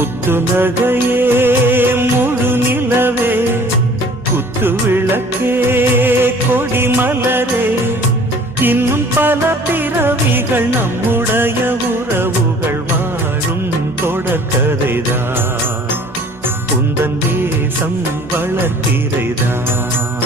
முத்து நகையே முழு நிலவே குத்து விளக்கே கொடி மலரே இன்னும் பல பிறவிகள் நம்முடைய உறவுகள் வாழும் தொடர்கதைதான் உந்தன் தேசம் வளர்த்திரைதான்